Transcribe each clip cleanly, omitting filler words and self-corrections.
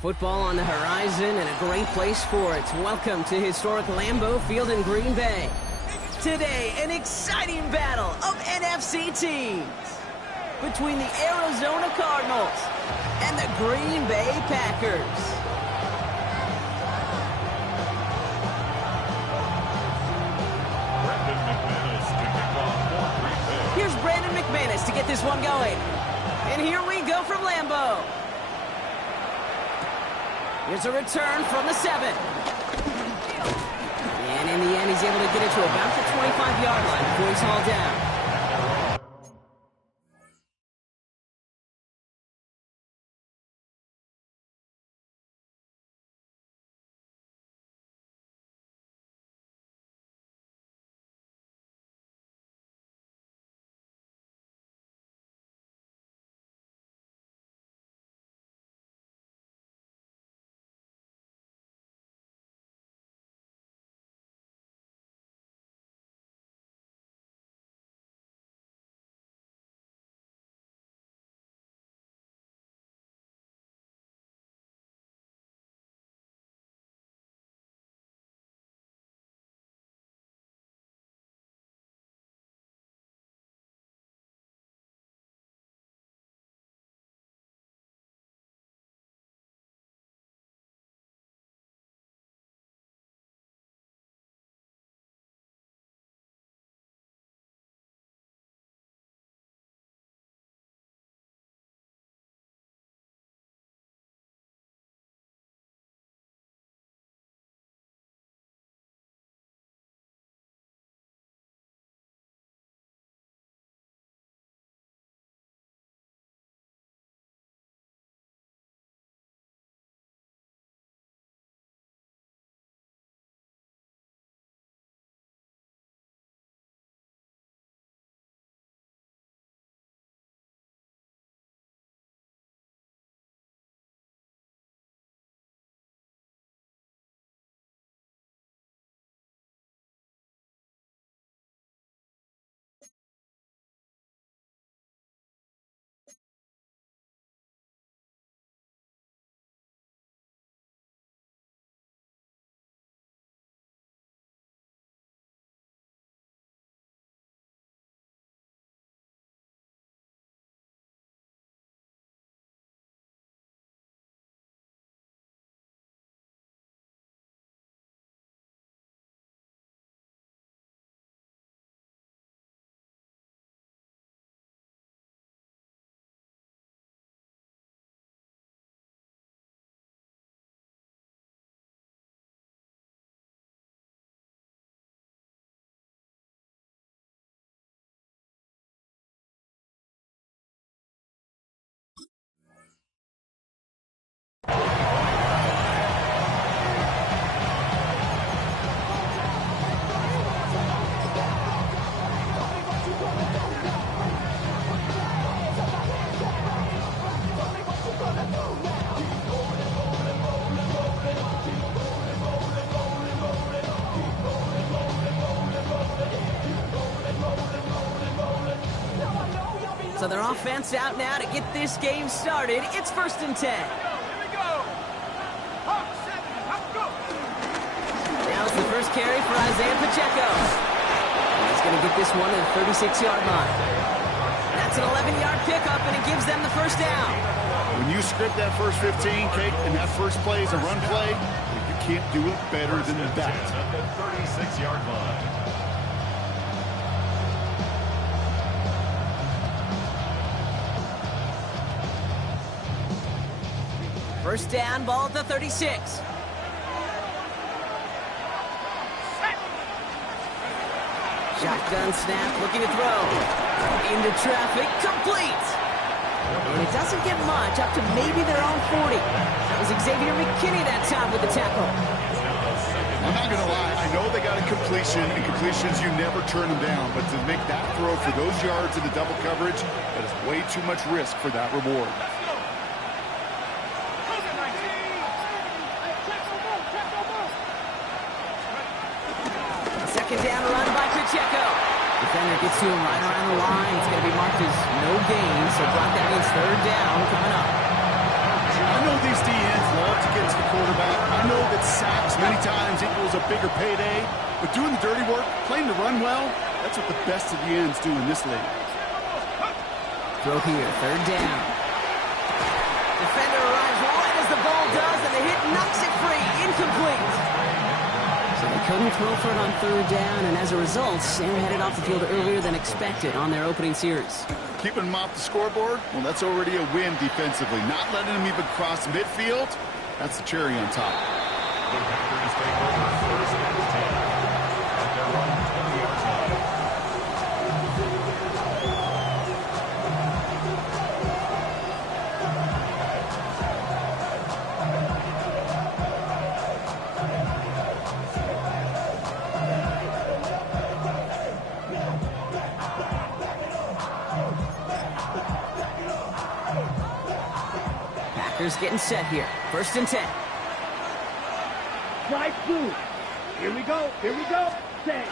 Football on the horizon and a great place for it. Welcome to historic Lambeau Field in Green Bay. Today, an exciting battle of NFC teams between the Arizona Cardinals and the Green Bay Packers. Here's Brandon McManus to get this one going. And here we go from Lambeau. Here's a return from the 7. And in the end, he's able to get it to about the 25-yard line before he's hauled down. So their offense out now to get this game started. It's 1st and 10. Now's the first carry for Isaiah Pacheco. And he's going to get this one at the 36-yard line. That's an 11-yard pickup, and it gives them the first down. When you script that first 15, Kate, and that first play is a run play, you can't do it better than that. At the 36-yard line. First down, ball at the 36. Shotgun snap, looking to throw. Into traffic, complete. And it doesn't get much, up to maybe their own 40. That was Xavier McKinney that time with the tackle. I'm not going to lie, I know they got a completion, and completions, you never turn them down. But to make that throw for those yards in the double coverage, that is way too much risk for that reward. Second down run by Pacheco. Defender gets to him right around the line. It's going to be marked as no gain, so Brock, that means third down coming up. I know these DNs love to get to the quarterback. I know that sacks many times equals a bigger payday. But doing the dirty work, playing to run well, that's what the best of the ends do in this league. Throw here, third down. Defender arrives right as the ball does, and the hit knocks it free. Incomplete. So they couldn't throw for it on third down, and as a result, they're headed off the field earlier than expected on their opening series. Keeping them off the scoreboard, well, that's already a win defensively. Not letting them even cross midfield, that's the cherry on top. The Packers take over first and 10 at their own 20-yard line. Packers getting set here. First and 10. Right through. Here we go. Here we go. Say.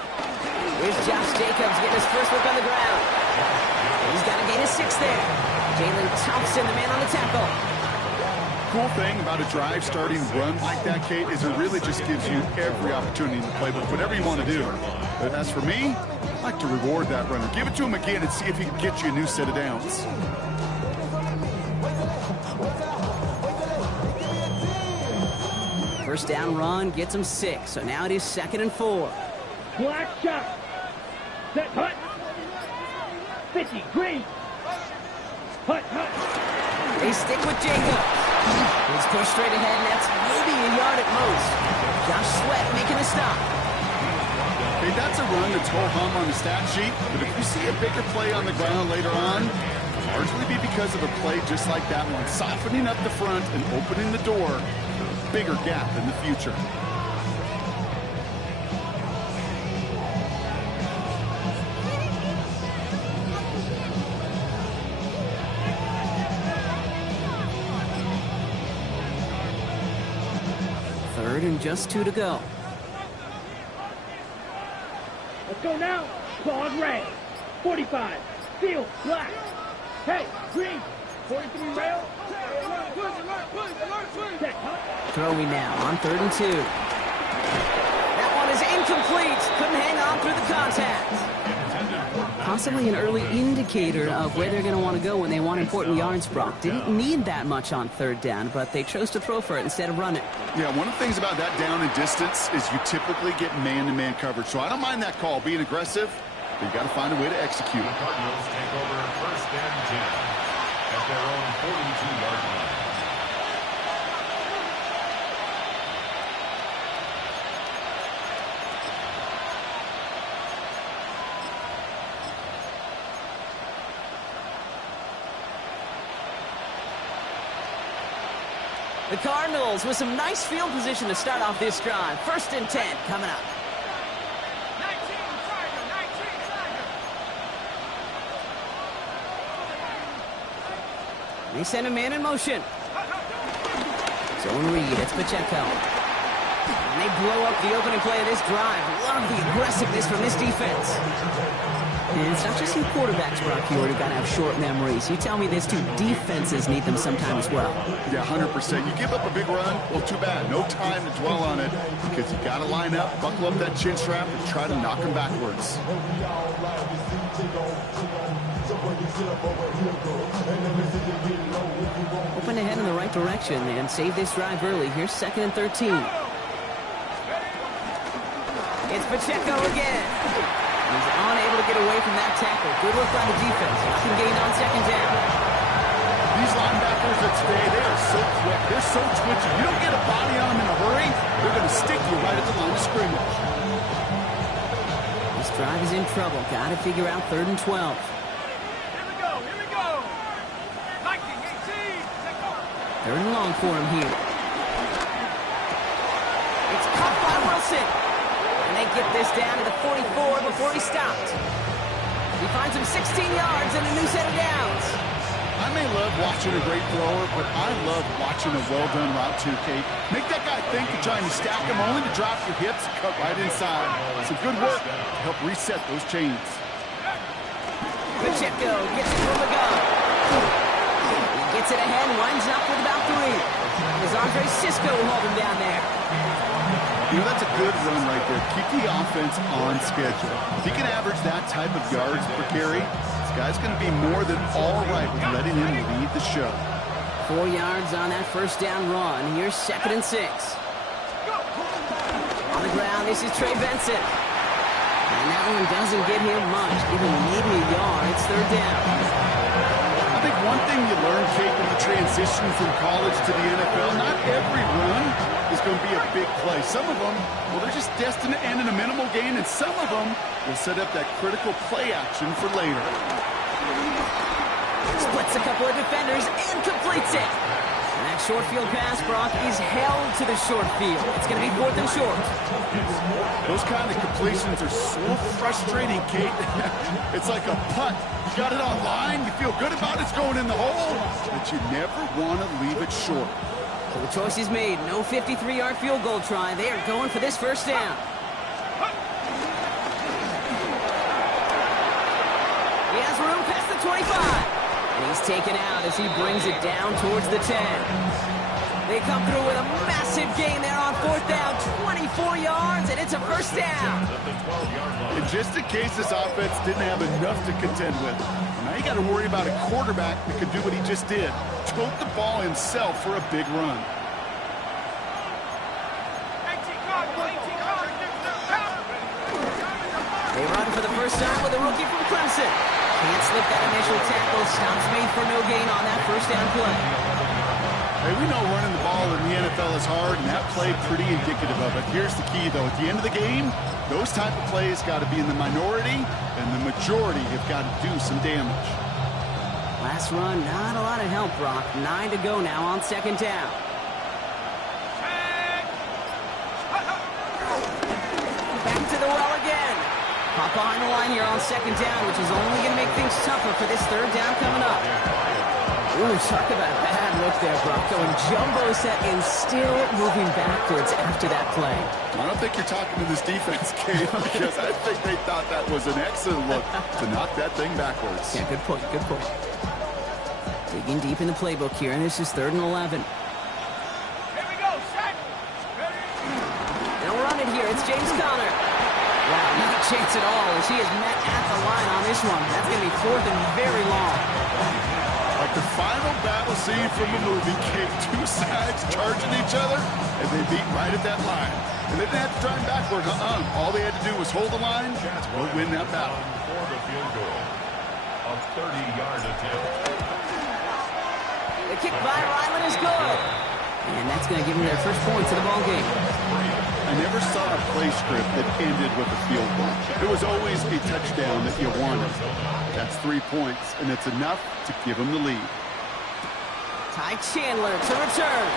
Here's Josh Jacobs getting his first look on the ground. He's got to gain a 6 there. Jalen Thompson, the man on the tackle. Cool thing about a drive starting run like that, Kate, is it really just gives you every opportunity in the playbook, whatever you want to do. But as for me, I like to reward that runner. Give it to him again and see if he can get you a new set of downs. First down run gets him 6, so now it is 2nd and 4. Black shot. Set hut. 50. Green. Hut. They stick with Jacobs. He's pushed straight ahead, and that's maybe a yard at most. Josh Sweat making a stop. Okay, that's a run that's ho-hum on the stat sheet, but if you see a bigger play on the ground later on, it'll largely be because of a play just like that one, softening up the front and opening the door for a bigger gap in the future. Third and just 2 to go. Let's go now. Claws red. 45. Field. Black. Hey. Green. 43 rail. Set hut. Throwing now on 3rd and 2. That one is incomplete. Couldn't hang on through the contact. Possibly an early indicator of where they're going to want to go when they want important yards, Brock. Didn't need that much on 3rd down, but they chose to throw for it instead of run it. Yeah, one of the things about that down and distance is you typically get man-to-man coverage. So I don't mind that call, being aggressive, but you got to find a way to execute. The Cardinals take over first and 10 at their own 42-yard line. The Cardinals with some nice field position to start off this drive. First and 10 coming up. 19 Tiger. They send a man in motion. Zone read, it's Pacheco. And they blow up the opening play of this drive. Love the aggressiveness from this defense. And it's not just some quarterbacks, Brock, who got to have short memories. You tell me this too. Defenses need them sometime as well. Yeah, 100%. You give up a big run, well, too bad. No time to dwell on it because you got to line up, buckle up that chin strap, and try to knock them backwards. Hoping to head in the right direction and save this drive early. Here's 2nd and 13. It's Pacheco again. He's unable to get away from that tackle. Good work by the defense. Nothing gained on 2nd down. These linebackers that today, they are so quick. They're so twitchy. You don't get a body on them in a hurry, they're going to stick you right at the line of scrimmage. This drive is in trouble. Got to figure out 3rd and 12. Here we go. Here we go. Viking 18. Take over. 3rd and long for him here. It's caught by Wilson. And they get this down to the 44 before he stopped. He finds him 16 yards and a new set of downs. I may love watching a great thrower, but I love watching a well-done route too, Kate. Make that guy think you're trying to stack him only to drop your hips and cut right inside. Some good work to help reset those chains. Pacheco gets it from the gun. He Gets it ahead, winds up with about 3. As Andre Cisco hold him down there. You know, that's a good run right there. Keep the offense on schedule. If he can average that type of yards per carry, this guy's going to be more than all right with letting him lead the show. 4 yards on that first down run. Here's 2nd and 6. On the ground, this is Trey Benson. And that one doesn't get him much. Give him maybe a yard. It's 3rd down. I think one thing you learn, Kate, when you transition from college to the NFL, not every run is going to be a big play. Some of them, well, they're just destined to end in a minimal gain, and some of them will set up that critical play action for later. Splits a couple of defenders and completes it. And that short field pass, Brock, is held to the short field. It's going to be 4th and short. Those kind of completions are so frustrating, Kate. It's like a putt. You got it on line, you feel good about it's going in the hole, but you never want to leave it short. So the choice is made. No 53-yard field goal try. They are going for this first down. He has room past the 25. And he's taken out as he brings it down towards the 10. They come through with a massive gain there on 4th down, 24 yards, and it's a first down. And just in case this offense didn't have enough to contend with, now you got to worry about a quarterback that could do what he just did, tote the ball himself for a big run. They run for the first time with a rookie from Clemson. Can't slip that initial tackle. Stops made for no gain on that first down play. Hey, we know running the ball in the NFL is hard, and that play pretty indicative of it. Here's the key, though. At the end of the game, those type of plays got to be in the minority, and the majority have got to do some damage. Last run, not a lot of help, Brock. 9 to go now on 2nd down. Back to the well again. Pop behind the line here on 2nd down, which is only going to make things tougher for this 3rd down coming up. Ooh, talk about a bad look there, Brock. Going jumbo set and still moving backwards after that play. I don't think you're talking to this defense, Kate, because I think they thought that was an excellent look to knock that thing backwards. Yeah, good point, good point. Digging deep in the playbook here, and this is 3rd and 11. Here we go, set. They'll run it here. It's James Conner. Wow, not a chance at all as he is met at the line on this one. That's going to be 4th and very long. Like the final battle scene from a movie, Kate, 2 sides charging each other, and they beat right at that line. And they didn't have to drive backward. All they had to do was hold the line. We'll win that battle. For the field goal. A 30-yard attempt. The kick by Ryland is good. And that's going to give them their first points of the ball game. I never saw a play script that ended with a field goal. It was always a touchdown that you wanted. That's 3 points, and it's enough to give them the lead. Ty Chandler to return.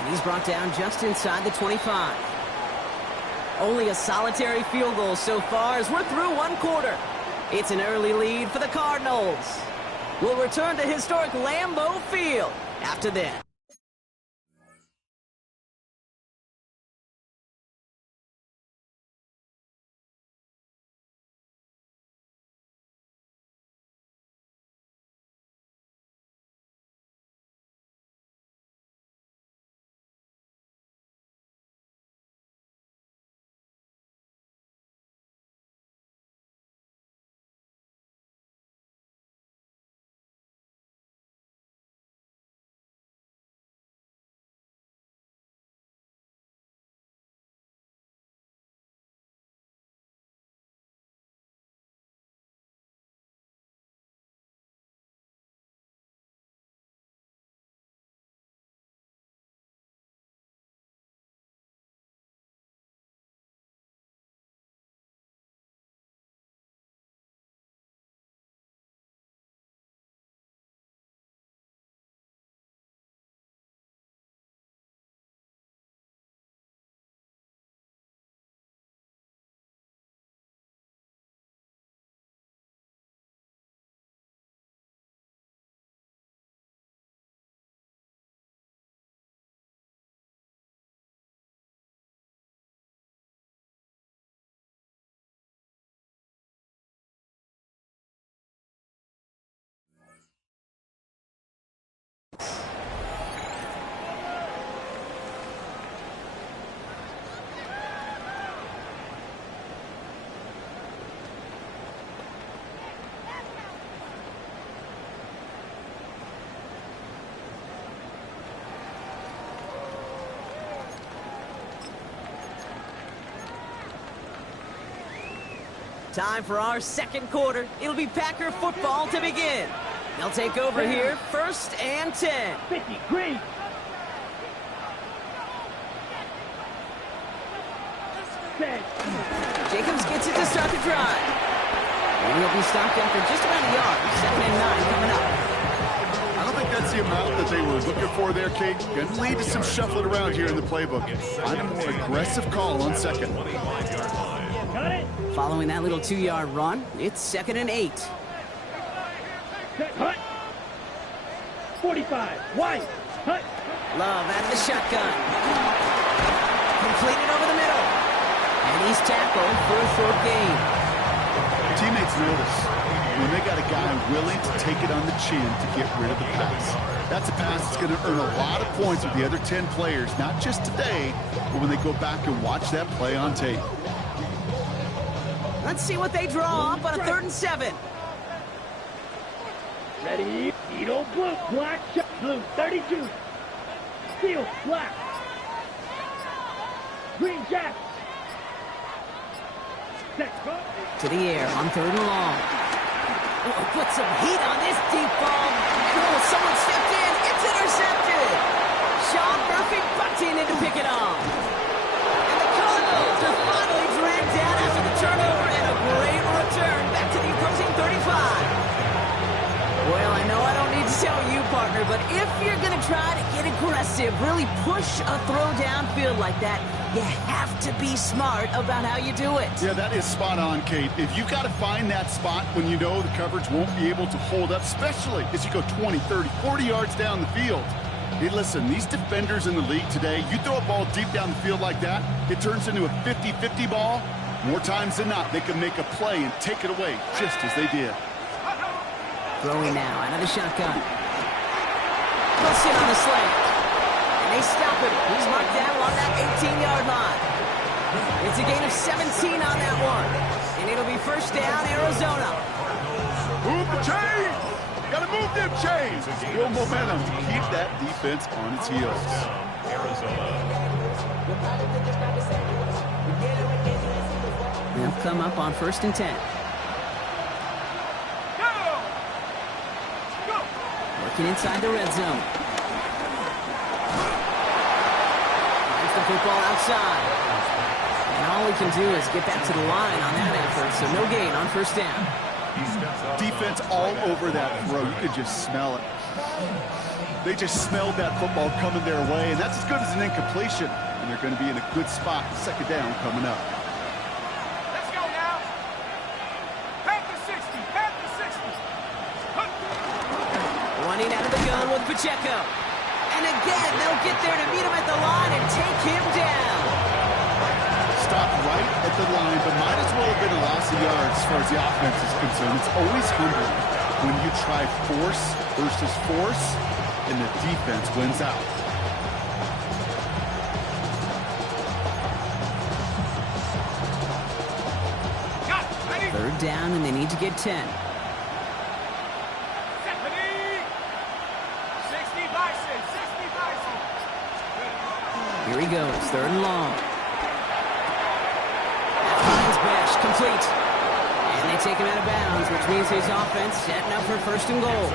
And he's brought down just inside the 25. Only a solitary field goal so far as we're through 1 quarter. It's an early lead for the Cardinals. We'll return to historic Lambeau Field after this. Time for our second quarter. It'll be Packer football to begin. They'll take over here, 1st and 10. 50, green. Set. Jacobs gets it to start the drive. And he'll be stopped after just about a yard. 2nd and 9 coming up. I don't think that's the amount that they were looking for there, Kate. Going to lead to some shuffling around here in the playbook. Find a more aggressive call on 2nd. Got it. Following that little 2-yard run, it's 2nd and 8. Set. Hut. 45. White. Hut. Love at the shotgun. Completed over the middle. And he's tackled for a short gain. Teammates notice when they got a guy willing to take it on the chin to get rid of the pass. That's a pass that's going to earn a lot of points with the other 10 players, not just today, but when they go back and watch that play on tape. Let's see what they draw up on a 3rd and 7. Ready. Eagle blue. Black shot. Blue. 32. Steel. Black. Green jack. Set. To the air on 3rd and long. Oh, put some heat on this deep ball. Oh, someone stepped in. It's intercepted. Sean Murphy butting in to pick it off. And the Cardinals are finally dragged down after the turnover and a great return back to the approaching 35. Well, I know I don't need to tell you, partner, but if you're going to try to get aggressive, really push a throw downfield like that, you have to be smart about how you do it. Yeah, that is spot on, Kate. If you've got to find that spot when you know the coverage won't be able to hold up, especially as you go 20, 30, 40 yards down the field. Hey, listen, these defenders in the league today, you throw a ball deep down the field like that, it turns into a 50-50 ball. More times than not, they can make a play and take it away, just as they did. Throwing now out of the shotgun. Wilson on the slant. And they stop it. He's marked down along that 18-yard line. It's a gain of 17 on that one. And it'll be 1st down, Arizona. Move the chains! Gotta move them chains! Build momentum to keep that defense on its heels. They'll come up on 1st and 10. Working inside the red zone. Finds the football outside. And all we can do is get back to the line on that effort, so no gain on 1st down. Defense all over that throw. You could just smell it. They just smelled that football coming their way, and that's as good as an incompletion. And they're going to be in a good spot. 2nd down coming up. Let's go now. Panther 60. Panther 60. Running out of the gun with Pacheco. And again, they'll get there to meet him at the line and take him down. Stopped right at the line, but might as well have been a loss of yards as far as the offense is concerned. It's always humbling when you try force versus force, and the defense wins out. Got it. Ready? 3rd down, and they need to get 10. 60 Bison. 60 Bison. Here he goes, 3rd and long. Finds Bash, complete. And they take him out of bounds, which means his offense setting up for 1st and goal.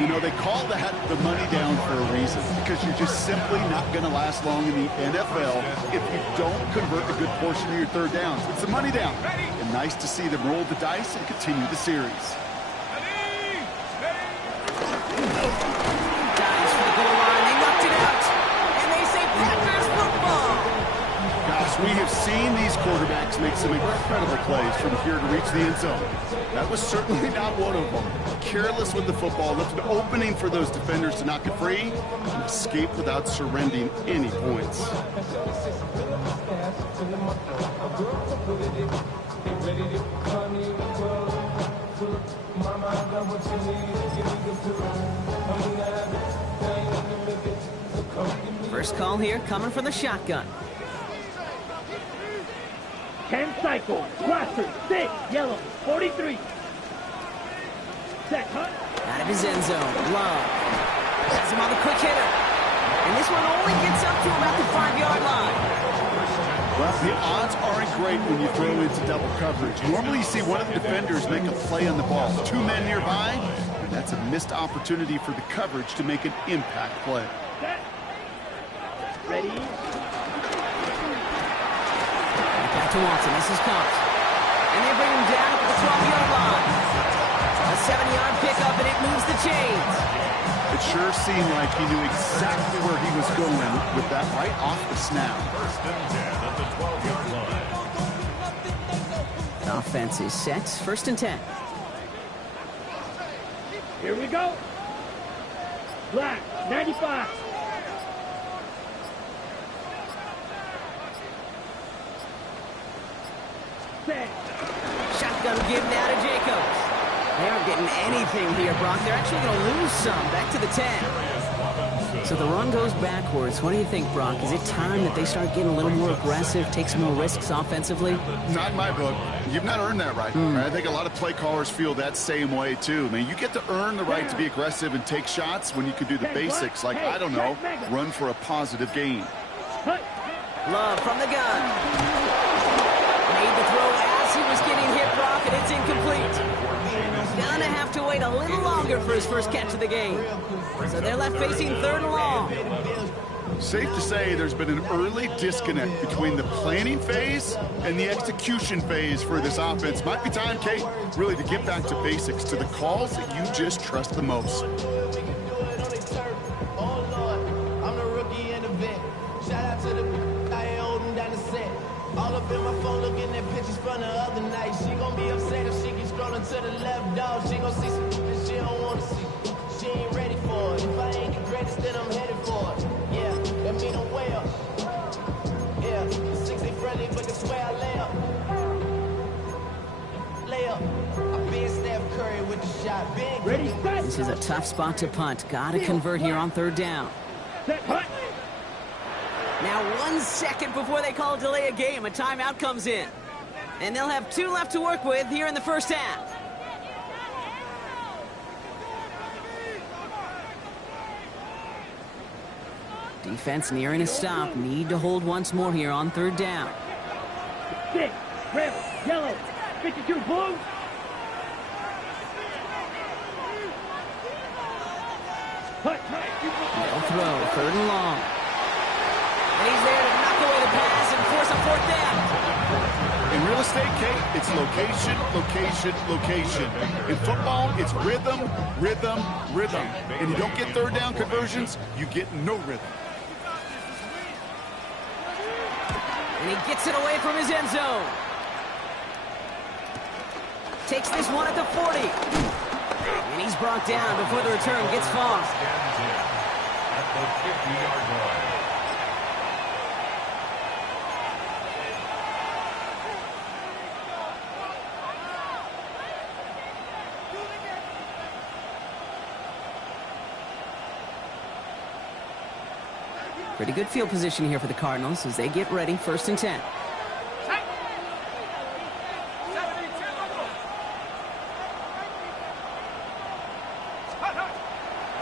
You know, they call that the money down for a reason, because you're just simply not going to last long in the NFL if you don't convert a good portion of your 3rd downs. It's the money down. And nice to see them roll the dice and continue the series. Dives for the goal line, they knocked it out. And they say Packers football. Gosh, we have seen these quarterbacks make some incredible plays from here to reach the end zone. That was certainly not one of them. Careless with the football, left an opening for those defenders to knock it free and escape without surrendering any points. Mama, I got what you need. Give me the food. I'm gonna have it. First call here coming from the shotgun. 10 cycles, blaster, 6, yellow, 43. Set, cut. Out of his end zone, Love. Has him on the quick hitter. And this one only gets up to about the 5-yard line. Well, the odds aren't great when you throw into double coverage. Normally you see one of the defenders make a play on the ball. 2 men nearby, and that's a missed opportunity for the coverage to make an impact play. Set. Ready. Back to Watson, this is caught. And they bring him down at the 12-yard line. A 7-yard pickup, and it moves the chains. It sure seemed like he knew exactly where he was going with that right off the snap. First and 10 at the 12-yard line. Offense is set. First and 10. Here we go. Black, 95. Set. Shotgun give now to Jacobs. They aren't getting anything here, Brock. They're actually going to lose some. Back to the 10. So the run goes backwards. What do you think, Brock? Is it time that they start getting a little more aggressive, take some more risks offensively? Not in my book. You've not earned that right. I think a lot of play callers feel that same way, too. I mean, you get to earn the right to be aggressive and take shots when you can do the basics, like, I don't know, run for a positive gain. Love from the gun. Made the throw as he was getting hit, Brock, and it's incomplete. Gonna have to wait a little longer for his first catch of the game. So they're left facing 3rd and long. Safe to say there's been an early disconnect between the planning phase and the execution phase for this offense. Might be time, Kate, really to get back to basics, to the calls that you just trust the most. All up in my phone looking at pictures from the other night. She gon' be upset if she keeps scrolling to the left, dog. She gon' see some that she don't wanna see. She ain't ready for it. If I ain't the greatest, then I'm headed for it. Yeah, that mean I'm way up. Yeah, the 6 ain't friendly, but that's where I lay up. I been Steph Curry with the shot. Ready, set. This is a tough spot to punt. Gotta convert here on 3rd down. Set, cut. Now 1 second before they call a delay a game, a timeout comes in. And they'll have 2 left to work with here in the first half. Defense nearing a stop. Need to hold once more here on 3rd down. 6, red, yellow, 52, blue. Cut. They'll throw 3rd and long. And he's there to knock away the pass and force a 4th down. In real estate, Kate, it's location, location, location. In football, it's rhythm, rhythm, rhythm. And you don't get 3rd down conversions, you get no rhythm. And he gets it away from his end zone. Takes this one at the 40. And he's brought down before the return gets far. At the 50-yard line. Pretty good field position here for the Cardinals as they get ready. 1st and 10.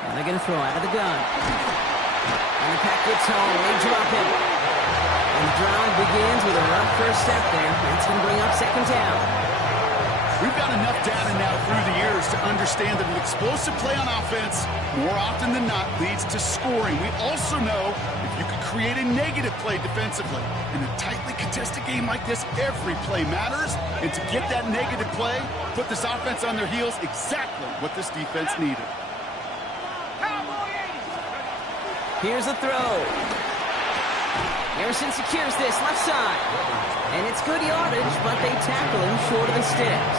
Now they're going to throw out of the gun. And the pack gets home. They drop him. And the drive begins with a rough first step there. That's going to bring up 2nd down. We've got enough data now through the years to understand that an explosive play on offense more often than not leads to scoring. We also know if you could create a negative play defensively in a tightly contested game like this, every play matters. And to get that negative play, put this offense on their heels, exactly what this defense needed. Here's a throw. Harrison secures this left side. And it's good yardage, but they tackle him short of the sticks.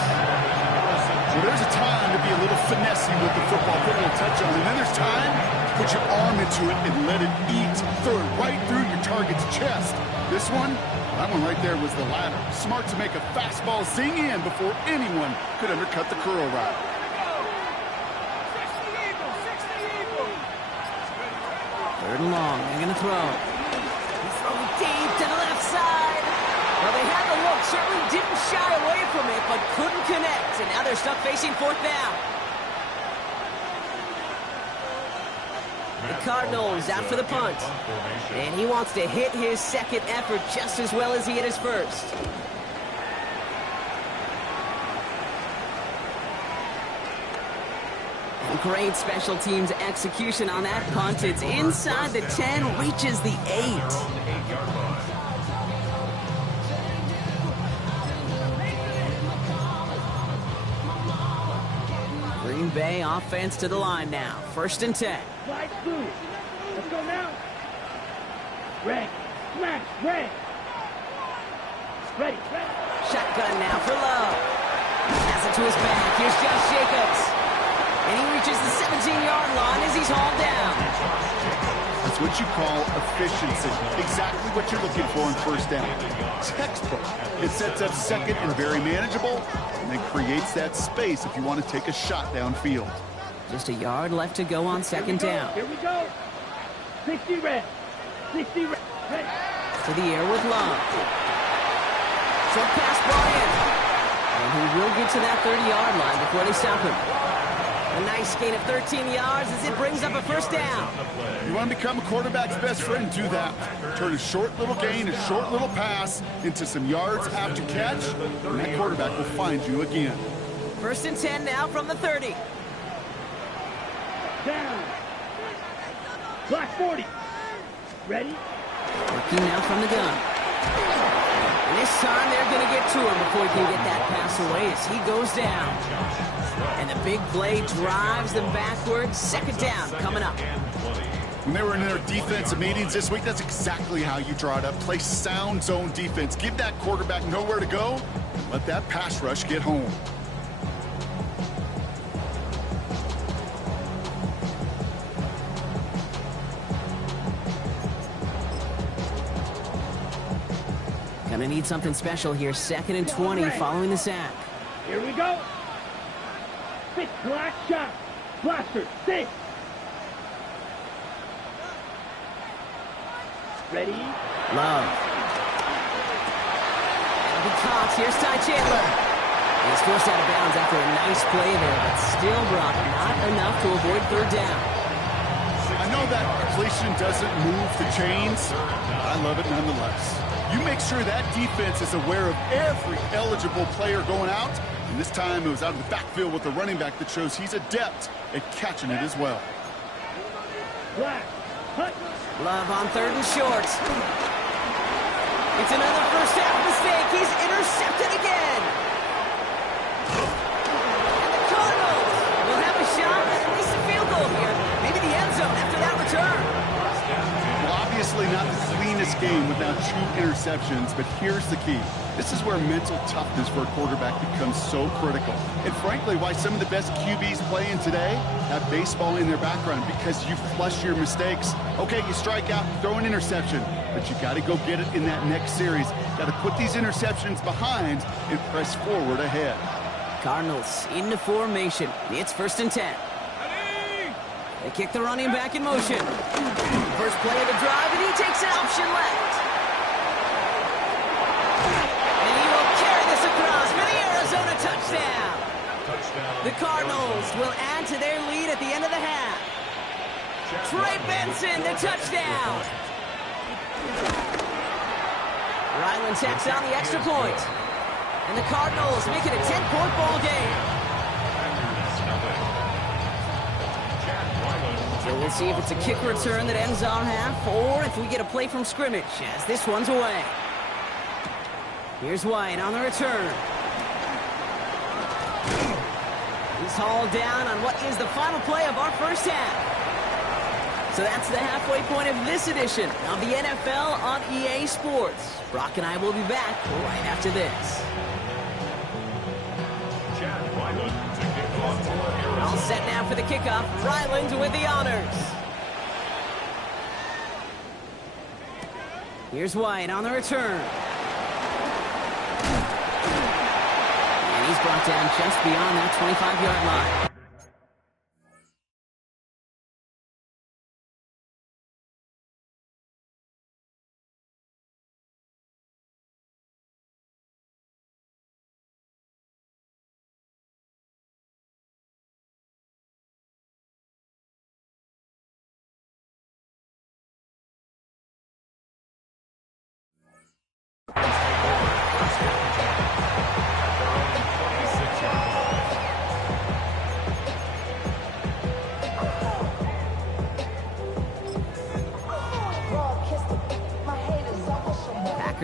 Well, there's a time to be a little finessey with the football, put a little touch on it. And then there's time to put your arm into it and let it eat. Throw it right through your target's chest. This one, that one right there was the latter. Smart to make a fastball zing in before anyone could undercut the curl route. 3rd Third and long. They're going to throw. He's throwing deep to the left side. Well, they had the look. Certainly didn't shy away from it, but couldn't connect. And now they're stuck facing fourth down. The Cardinals after the punt. And he wants to hit his second effort just as well as he hit his first. And great special teams execution on that punt. It's inside the 10, reaches the 8. Green Bay offense to the line now. 1st and 10. Slide through. Let's go now. Red. Smash. Red. Ready. Ready. Shotgun now for Love. Pass it to his back. Here's Josh Jacobs. And he reaches the 17-yard line as he's hauled down. That's what you call efficiency. Exactly what you're looking for in first down. Textbook. It sets up second and very manageable, and then creates that space if you want to take a shot downfield. Just a yard left to go on 2nd down. Here we go. 60 red. 60 red. Ready. To the air with Love. Short pass ball in. And he will get to that 30-yard line before they stop him. A nice gain of 13 yards as it brings up a 1st down. You want to become a quarterback's best friend, do that. Turn a short little gain, a short little pass into some yards after catch, and that quarterback will find you again. 1st and 10 now from the 30. Down. Black 40. Ready? Working now from the gun. And this time they're going to get to him before he can get that pass away as he goes down. And the big play drives them backwards. 2nd down coming up. When they were in their defensive meetings this week, that's exactly how you draw it up. Play sound zone defense. Give that quarterback nowhere to go, and let that pass rush get home. Gonna need something special here. 2nd and 20 following the sack. Here we go. 6 black shot. Blaster. 6. Ready? Love. It'll be caught. Here's Ty Chandler. He's forced out of bounds after a nice play there, but still brought not enough to avoid 3rd down. I know that completion doesn't move the chains, but I love it nonetheless. You make sure that defense is aware of every eligible player going out, and this time it was out of the backfield with a running back that shows he's adept at catching it as well. Black. Hut. Love on 3rd and short. It's another first half mistake. He's intercepted again. And the Cardinals will have a shot at least a field goal here. Maybe the end zone after that return. Well, obviously not the cleanest game without 2 interceptions, but here's the key. This is where mental toughness for a quarterback becomes so critical. And frankly, why some of the best QBs playing today have baseball in their background, because you flush your mistakes. Okay, you strike out, throw an interception, but you got to go get it in that next series. Got to put these interceptions behind and press forward ahead. Cardinals into formation. It's 1st and 10. They kick the running back in motion. First play of the drive, and he takes an option left. And he will carry this across for the Arizona touchdown. The Cardinals will add to their lead at the end of the half. Trey Benson, the touchdown. Ryland tacks on the extra point. And the Cardinals make it a 10-point ball game. So we'll see if it's a kick return that ends our half, or if we get a play from scrimmage, as this one's away. Here's White on the return. He's hauled down on what is the final play of our first half. So that's the halfway point of this edition of the NFL on EA Sports. Brock and I will be back right after this. All set now for the kickoff. Ryland with the honors. Here's White on the return. And he's brought down just beyond that 25-yard line.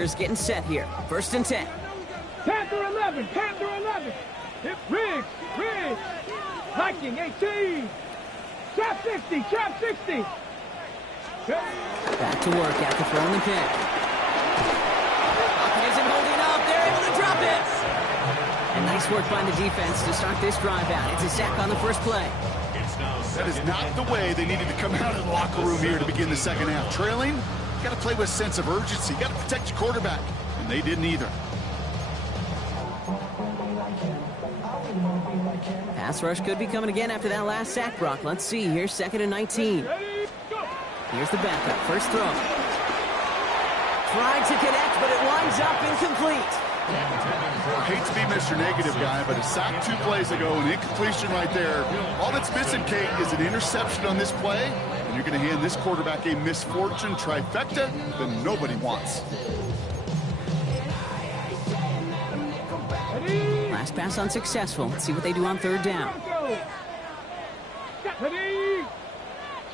Packers getting set here. 1st and 10. Panther 11, Panther 11. Hit Riggs, Viking 18. Trap 60, trap 60. Back to work after throwing the pick. Pocket isn't holding up. They're able to drop it. And nice work by the defense to start this drive out. It's a sack on the first play. That is not the way they needed to come out of the locker room here to begin the second half. Trailing, you got to play with a sense of urgency. You got to protect your quarterback. And they didn't either. Pass rush could be coming again after that last sack, Brock. Let's see. Here's 2nd and 19. Here's the backup. First throw. Tried to connect, but it winds up incomplete. I hate to be Mr. Negative guy, but a sack 2 plays ago, an incompletion right there. All that's missing, Kate, is an interception on this play, and you're going to hand this quarterback a misfortune trifecta that nobody wants. Last pass unsuccessful. Let's see what they do on 3rd down.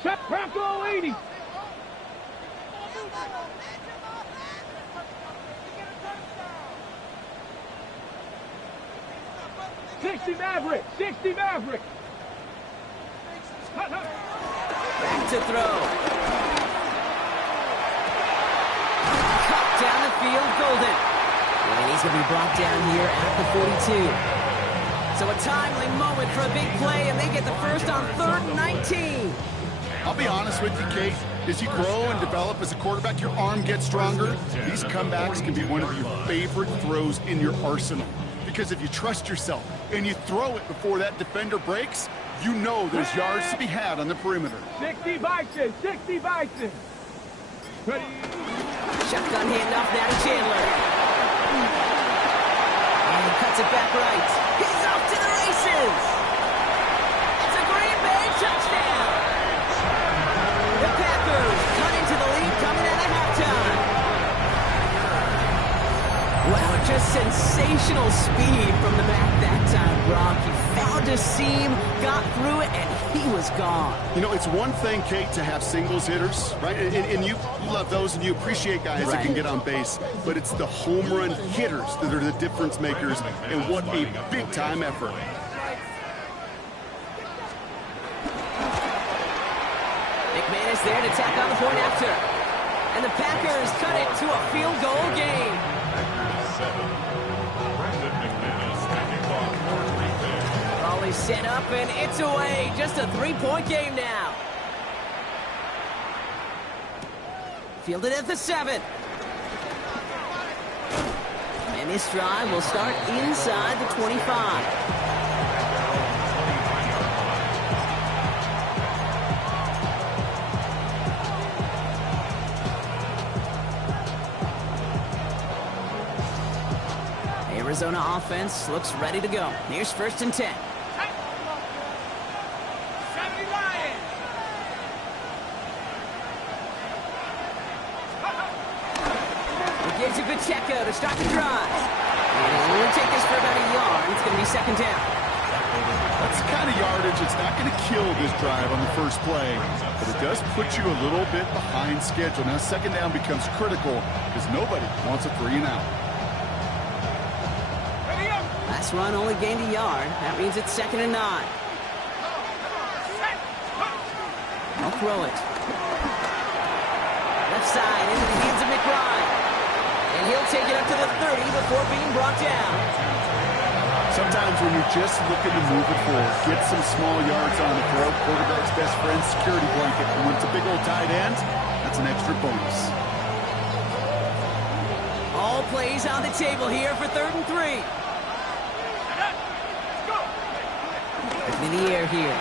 Set Bronco 80. '60 Maverick, 60 Maverick. Back to throw. Cut down the field, Golden. And he's going to be brought down here at the 42. So a timely moment for a big play, and they get the first on 3rd and 19. I'll be honest with you, Kate. As you grow and develop as a quarterback, your arm gets stronger. These comebacks can be one of your favorite throws in your arsenal. Because if you trust yourself and you throw it before that defender breaks, you know there's yards to be had on the perimeter. 60 Bison, 60 Bison. Ready. Shotgun handoff now to Chandler. And he cuts it back right. He's off to the races. It's a Green Bay touchdown. The Packers cut into the lead coming out of halftime. Wow, just sensational speed from the back that time, Brock. He found a seam, got through it, and he was gone. You know, it's one thing, Kate, to have singles hitters, right? And you love those and you appreciate guys that can get on base. But it's the home run hitters that are the difference makers, and what a big-time effort. McManus there to tack on the point after. And the Packers cut it to a field goal game. Raleigh set up, and it's away. Just a 3-point game now. Fielded at the 7. And this drive will start inside the 25. Arizona offense looks ready to go. Here's 1st and 10. He gives a good check out to start the drive. And it'll only take this for about a yard. It's going to be 2nd down. That's the kind of yardage. It's not going to kill this drive on the first play, but it does put you a little bit behind schedule. Now 2nd down becomes critical because nobody wants a 3 and out. Last run only gained a yard. That means it's 2nd and 9. I'll throw it. Left side into the hands of McBride. And he'll take it up to the 30 before being brought down. Sometimes when you're just looking to move it forward, get some small yards on the throw, quarterback's best friend, security blanket. And when it's a big old tight end, that's an extra bonus. All plays on the table here for 3rd and 3. In the air here.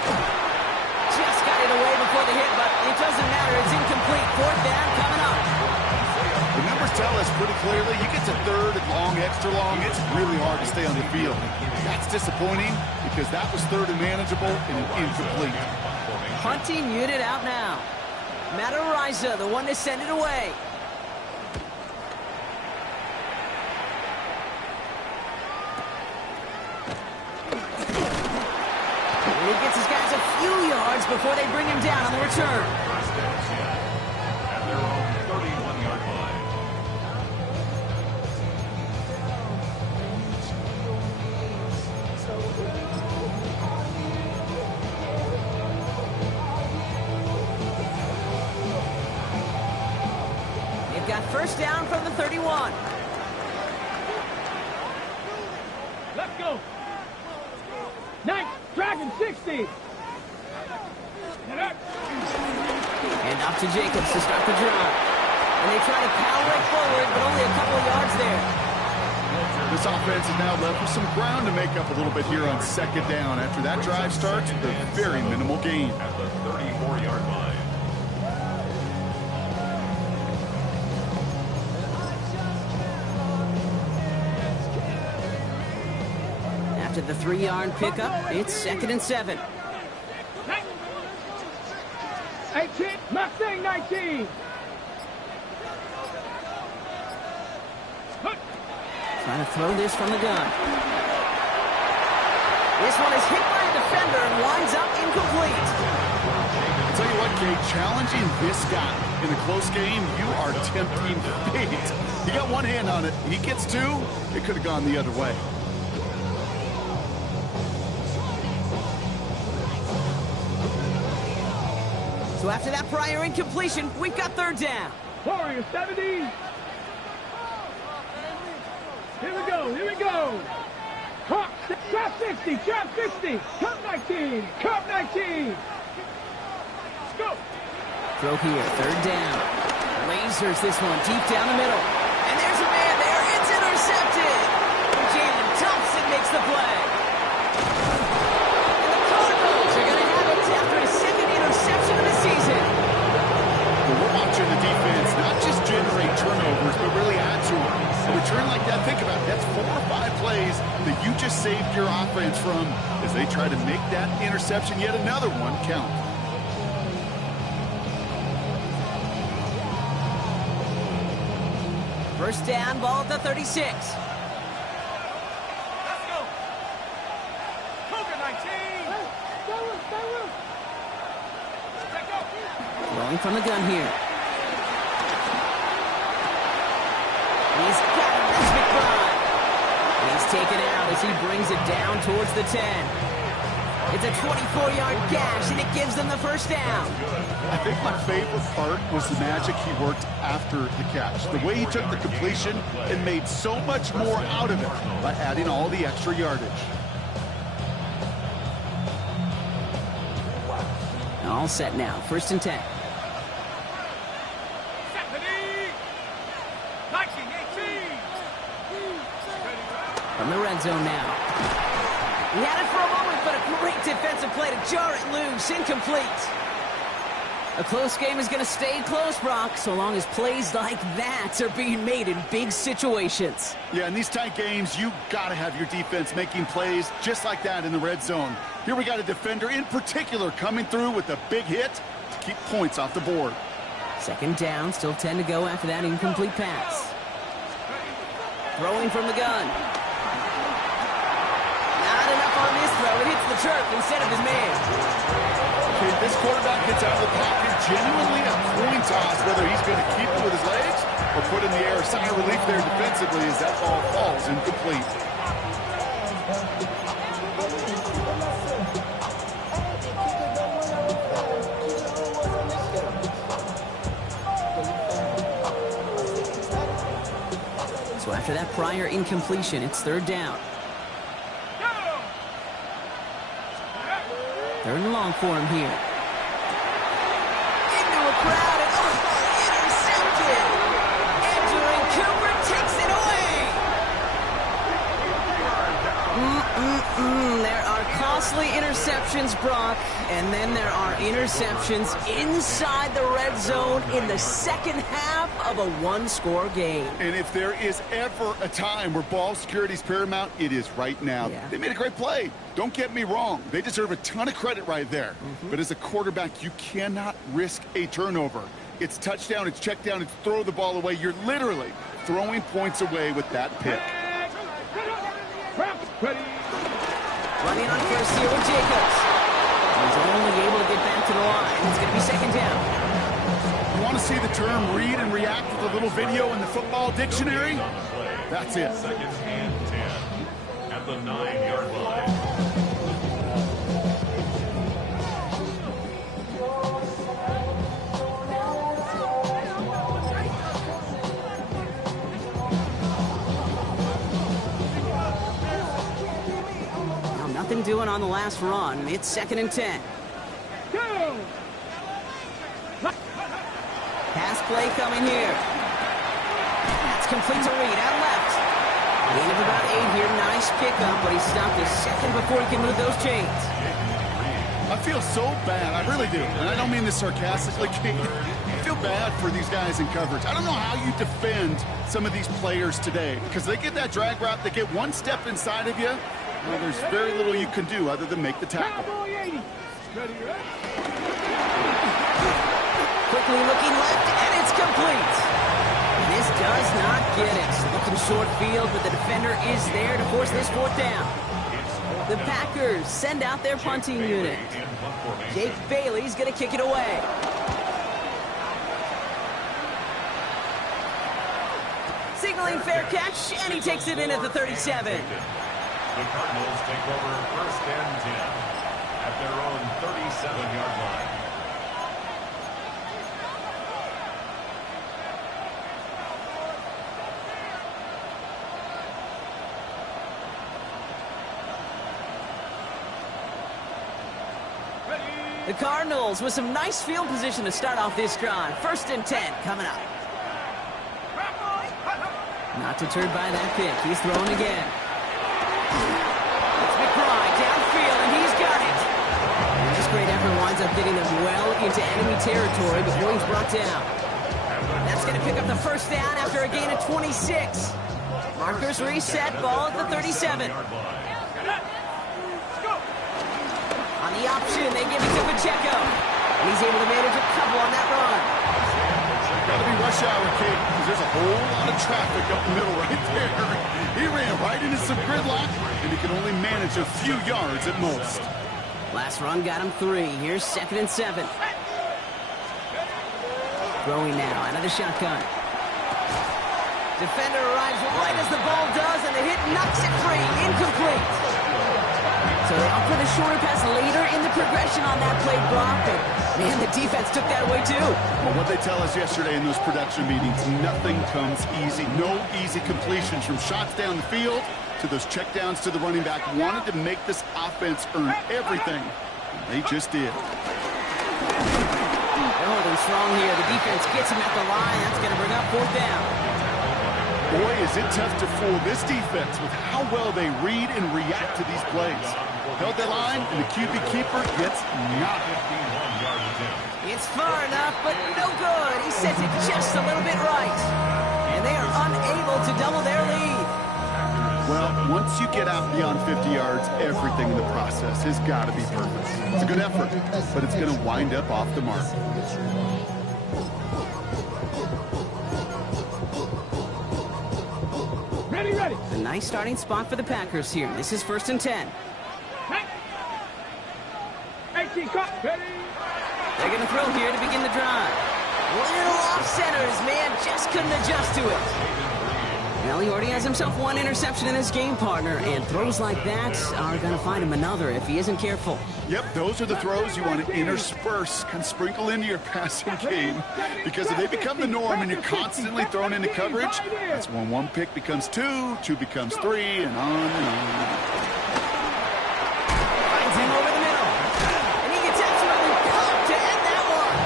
Just got it away before the hit, but it doesn't matter. It's incomplete. 4th down coming up. The numbers tell us pretty clearly, you get to 3rd and long, extra long, it's really hard to stay on the field. That's disappointing because that was 3rd and manageable and incomplete. Punting unit out now. Matt Ariza, the one to send it away. He gets his guys a few yards before they bring him down on the return. first down from the 31. Let's go. Nice. Dragon 60. And off to Jacobs to start the drive. And they try to power it forward, but only a couple of yards there. This offense is now left with some ground to make up a little bit here on second down. After that drive starts, with a very minimal gain. At the 34-yard line. After the 3-yard pickup, it's 2nd and 7. 18. Mustang 19. Trying to throw this from the gun. This one is hit by a defender and winds up incomplete. I'll tell you what, Kate, challenging this guy in a close game, you are tempting fate. He got one hand on it. He gets two. It could have gone the other way. So after that prior incompletion, we've got 3rd down. Warrior 70. Here we go, here we go. Trap 60, trap 60. Cup 19, cup 19. Let's go. Throw here, 3rd down. Lasers this one deep down the middle. And there's a man there. It's intercepted. Jalen Thompson makes the play. And the Cardinals are going to have it after his 2nd interception of the season. Well, we're watching the defense not just generate turnovers, but really add to them. A return like that, think about it, that's 4 or 5 plays that you just saved your offense from as they try to make that interception, yet another one, count. First down, ball at the 36. Let's go. Cougar 19. Throwing from the gun here. He's got it. That's McBride. He's taken out as he brings it down towards the 10. It's a 24-yard gash, and it gives them the first down. I think my favorite part was the magic he worked after the catch. The way he took the completion and made so much more out of it by adding all the extra yardage. All set now. 1st and 10. From the red zone now. He had it for a moment, but a great defensive play to jar it loose. Incomplete. A close game is going to stay close, Brock, so long as plays like that are being made in big situations. Yeah, in these tight games, you got to have your defense making plays just like that in the red zone. Here we got a defender in particular coming through with a big hit to keep points off the board. 2nd down, still 10 to go after that incomplete pass. Throwing from the gun. Not enough on this throw. It hits the turf instead of his man. Okay, this quarterback gets out of the pocket, genuinely a coin toss, whether he's going to keep it with his legs or put in the air. A sign of relief there defensively as that ball falls incomplete. So after that prior incompletion, it's 3rd down. 3rd and long for him here. Into a crowd and intercepted. Andrew Cooper takes it away. There are costly interceptions, Brock, and then there are interceptions inside the red zone in the 2nd half of a 1-score game. And if there is ever a time where ball security is paramount, it is right now. Yeah. They made a great play. Don't get me wrong. They deserve a ton of credit right there. But as a quarterback, you cannot risk a turnover. It's touchdown, it's check down, it's throw the ball away. You're literally throwing points away with that pick. Running on first here with Jacobs. He's only able to get back to the line. It's going to be 2nd down. You want to see the term read and react with a little video in the football dictionary? That's it. 2nd and 10 at the 9-yard line. nothing doing on the last run. It's 2nd and 10. Go! Pass play coming here. That's complete to Reed out left. Gain of about 8 here. Nice pickup, but he stopped a second before he can move those chains. I feel so bad. I really do. And I don't mean this sarcastically, Kate. I feel bad for these guys in coverage. I don't know how you defend some of these players today because they get that drag route, they get one step inside of you. Well, there's very little you can do other than make the tackle. Quickly looking left, and it's complete. This does not get it. Looking short field, but the defender is there to force this 4th down. The Packers send out their punting unit. Jake Bailey's going to kick it away. Signaling fair catch, and he takes it in at the 37. The Cardinals take over 1st and 10 at their own 37-yard line. The Cardinals with some nice field position to start off this drive. 1st and 10 coming up. Not deterred by that pick. He's throwing again. It's McBride downfield, and he's got it. And this great effort winds up getting them well into enemy territory before he's brought down. That's going to pick up the 1st down after a gain of 26. Markers reset, ball at the 37. On the option, they give it to Pacheco. And he's able to manage a couple on that run. Got to be rush hour, Kate, because there's a whole lot of traffic up the middle right there. He ran right into some gridlock, and he can only manage a few yards at most. Last run got him 3. Here's 2nd and 7. Throwing now out of the shotgun. Defender arrives right as the ball does, and the hit knocks it free. Incomplete. So they opt for the shorter pass later in the progression on that play, Brock. But, man, the defense took that away, too. Well, what they tell us yesterday in those production meetings, nothing comes easy. No easy completions from shots down the field to those checkdowns to the running back. Wanted to make this offense earn everything. They just did. They're holding strong here. The defense gets him at the line. That's going to bring up 4th down. Boy, is it tough to fool this defense with how well they read and react to these plays. Held the line, and the QB keeper gets nothing. It's far enough, but no good. He sets it just a little bit right. And they are unable to double their lead. Well, once you get out beyond 50 yards, everything in the process has got to be perfect. It's a good effort, but it's going to wind up off the mark. Ready. A nice starting spot for the Packers here. This is 1st and 10. 18, cut. Ready. They're going to throw here to begin the drive. Little off centers, man, just couldn't adjust to it. Well, he already has himself 1 interception in his game, partner, and throws like that are going to find him another if he isn't careful. Yep, those are the throws you want to intersperse, kind of sprinkle into your passing game, because if they become the norm and you're constantly thrown into coverage, that's when 1 pick becomes 2, 2 becomes 3, and on and on. Finds him over the middle, and he gets absolutely pumped to end that one.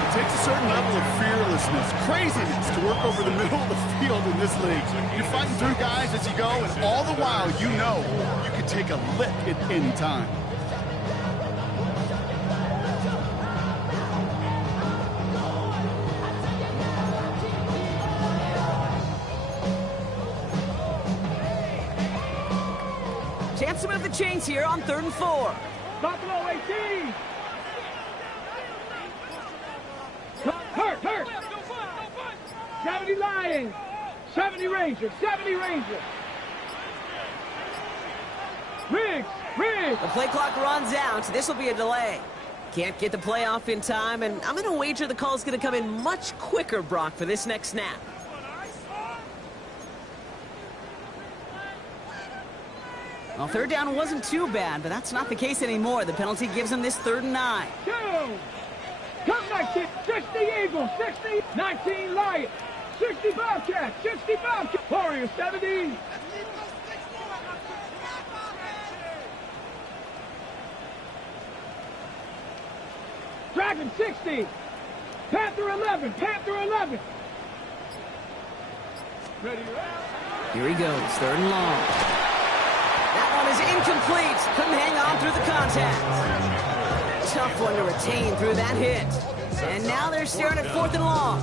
It takes a certain level of fearlessness, craziness to work over the middle of the field in this league. You're fighting through guys as you go, and all the while you know you can take a lick at any time. Chance to move the chains here on 3rd and 4. Buffalo 18. Hurt. 70 Lions. 70 Rangers. 70 Rangers. Riggs. The play clock runs out. This will be a delay. Can't get the play off in time, and I'm going to wager the call's going to come in much quicker, Brock, for this next snap. Well, 3rd down wasn't too bad, but that's not the case anymore. The penalty gives him this 3rd and 9. Go. Come 19. 60 Eagles. 60. 19 Lions. 60 Bobcats. 60 Bobcats. Warriors 70. Dragon 60. Panther 11. Panther 11. Ready, Here he goes, 3rd and long. That one is incomplete. Couldn't hang on through the contact. Tough one to retain through that hit. And now they're staring at 4th and long.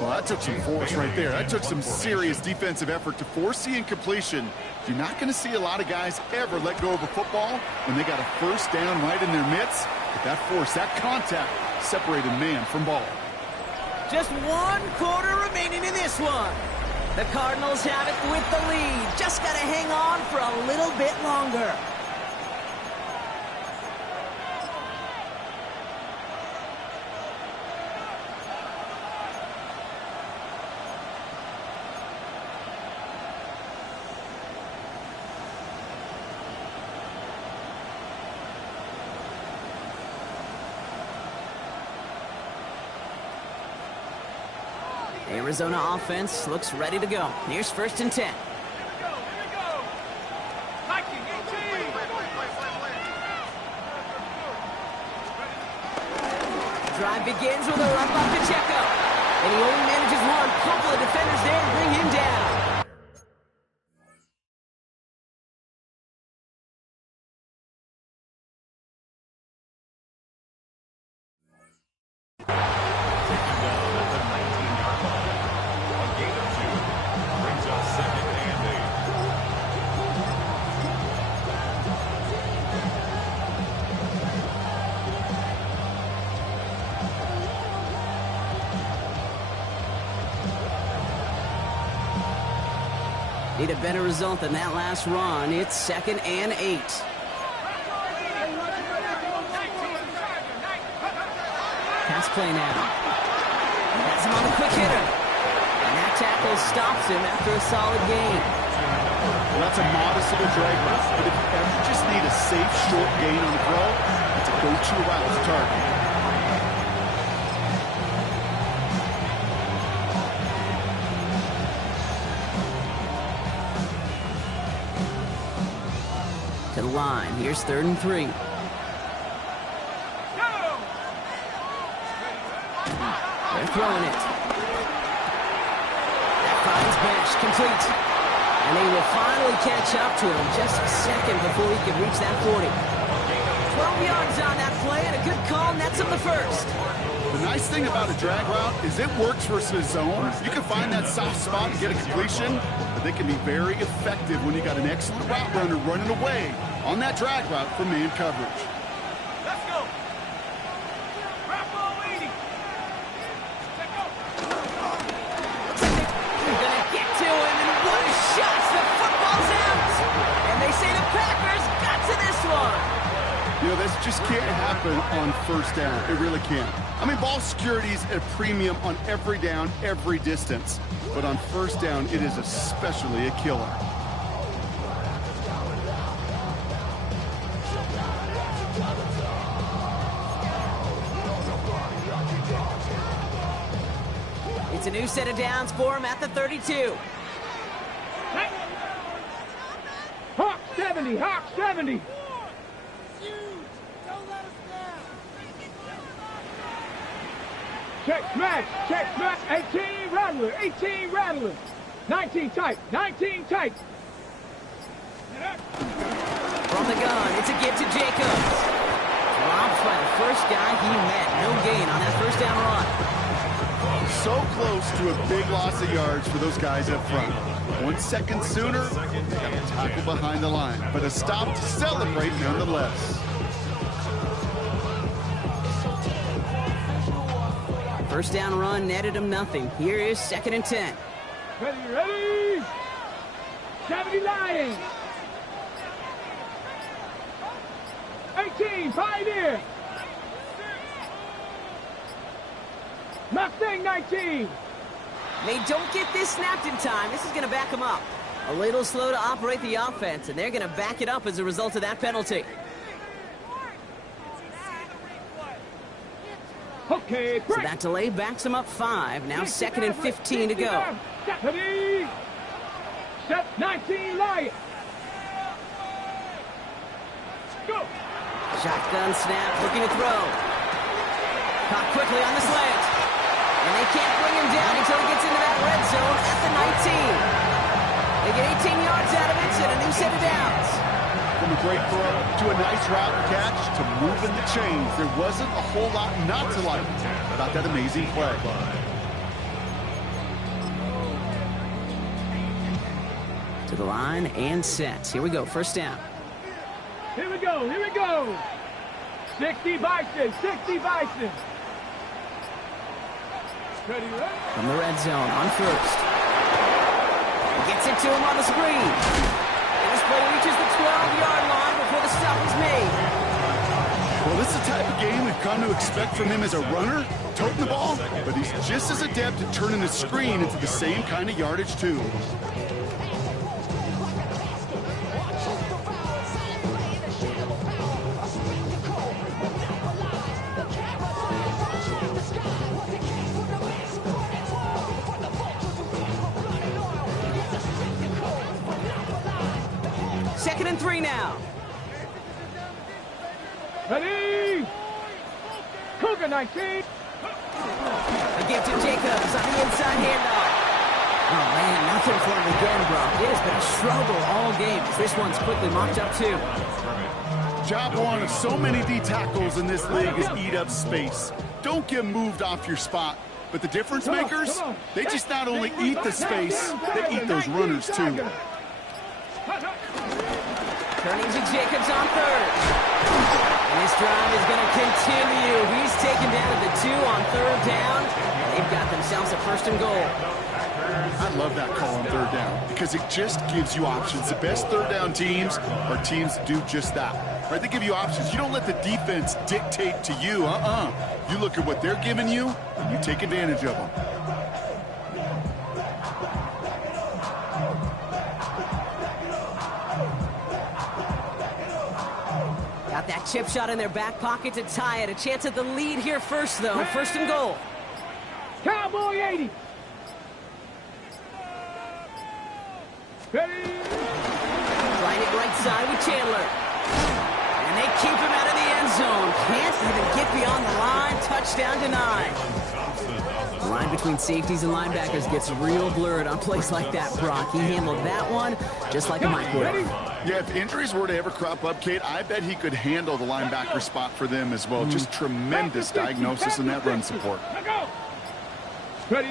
Well, that took some force right there. That took some serious defensive effort to force the incompletion. You're not going to see a lot of guys ever let go of a football when they got a 1st down right in their midst. But that force, that contact, separated man from ball. Just 1 quarter remaining in this one. The Cardinals have it with the lead. Just got to hang on for a little bit longer. Arizona offense looks ready to go. Here's 1st and 10. Drive begins with a run by Pacheco. And he only manages one. Couple of defenders there to bring him down. Need a better result than that last run. It's 2nd and 8. Pass play now. That's him on the quick hitter. And that tackle stops him after a solid gain. Well, that's a modest little drag route. But if you ever just need a safe, short gain on the throw, it's a go-to route to target. To the line. Here's 3rd and 3. They're throwing it. That finds Bash, complete. And they will finally catch up to him just a second before he could reach that 40. 12 yards on that play, and a good call nets him the 1st. The nice thing about a drag route is it works versus zone. You can find that soft spot and get a completion, but they can be very effective when you got an excellent route runner running away on that drag route for man coverage. Let's go. Wrap ball 80. They're going to get to him, and what a shot! The football's out! And they say the Packers got to this one. You know, this just can't happen on 1st down. It really can't. I mean, ball security is at a premium on every down, every distance. But on 1st down, it is especially a killer. It's a new set of downs for him at the 32. Hawk 70, Hawk 70. Check smash, 18 rattler, 18 rattler. 19 tight, 19 tight. From the gun, it's a give to Jacobs. Dropped by the first guy he met. No gain on that 1st down run. So close to a big loss of yards for those guys up front. 1 second sooner, they got a tackle behind the line. But a stop to celebrate nonetheless. 1st down run netted him nothing. Here is 2nd and 10. Ready. 70 Lions. 18, Pioneer. Mustang 19. They don't get this snapped in time. This is going to back them up. A little slow to operate the offense, and they're going to back it up as a result of that penalty. Okay, So that delay backs them up 5. Now 2nd and 15 to go. Ready. Set 19 Lions. Go. Shotgun snap, looking to throw. Caught quickly on the slant. And they can't bring him down until he gets into that red zone at the 19. They get 18 yards out of it and a new set of downs. From a great throw to a nice route catch to moving the chains. There wasn't a whole lot not to like about that amazing play. To the line and set. Here we go, first down. Here we go, here we go. 60 Bison, 60 Bison. Ready, right? From the red zone on first. Gets it to him on the screen. And this play reaches the 12-yard line before the stop is made. Well, this is the type of game we've come to expect from him as a runner, toting the ball, but he's just as adept at turning the screen into the same kind of yardage, too. Second and 3 now. Ready? Cougar 19. A give to Jacobs on the inside handoff. Oh, man, nothing for him again, Brock. It has been a struggle all game. This one's quickly mocked up, too. Job one of so many D tackles in this league is eat up space. Don't get moved off your spot. But the difference makers, they just not only eat the space, they eat those runners, too. Turning to Jacobs on third. And this drive is going to continue. He's taken down at the 2 on third down. And they've got themselves a first and goal. I love that call on third down because it just gives you options. The best third down teams are teams that do just that. Right? They give you options. You don't let the defense dictate to you. You look at what they're giving you, and you take advantage of them. Got that chip shot in their back pocket to tie it. A chance at the lead here first, though. First and goal. Cowboy 80. Ready? Trying it right side with Chandler. And they keep him out of the end zone. Can't even get beyond the line. Touchdown denied. The line between safeties and linebackers gets real blurred on plays like that, Brock. He handled that one just like a microwave. Yeah, if injuries were to ever crop up, Kate, I bet he could handle the linebacker spot for them as well. Just tremendous diagnosis in that run support. Ready?